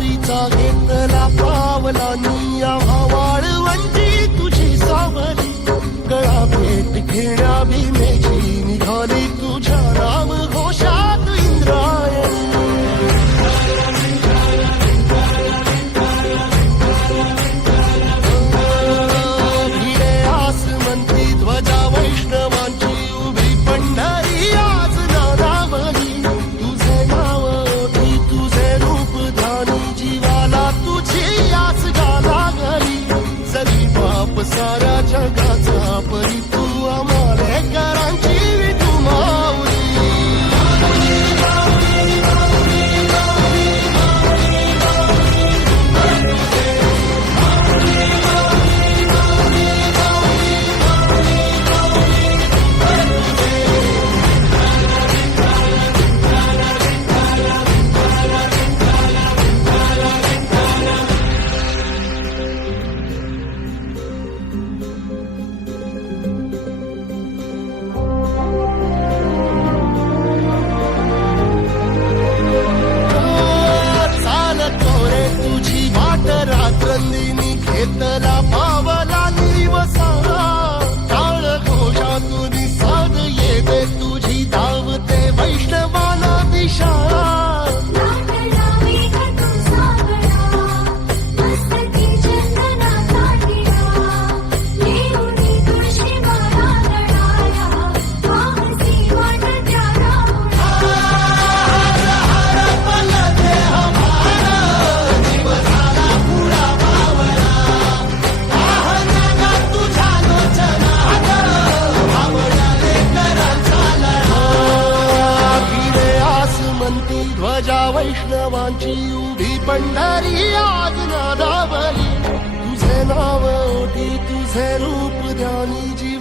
वारीचा घेतला पावलांनी आम्हा वाळवंटी तुझी सावली गळा भेट घेण्या भीमेची निघाली तुझ्या राम घोषात इंद्रायणी भिडे आसमंती ध्वजा वैष्णवांची उभी पंढरी आज नादावली तुझे नाव ओठी तुझे रूप ध्यानी जीवाला तुझी आस गाला गली सरी बाप साऱ्या जगाचा परी तू आम्हाले करांची विठू माऊली रात्रंदिनी घेतला पावला निवसा काळ घोषातून साध येते तुझी धावते वैष्णवाला दिशा ध्वजा वैष्णवांची उभी पंढरी आज नादावली तुझे नाव ओठी तुझे रूप ध्यानी जीव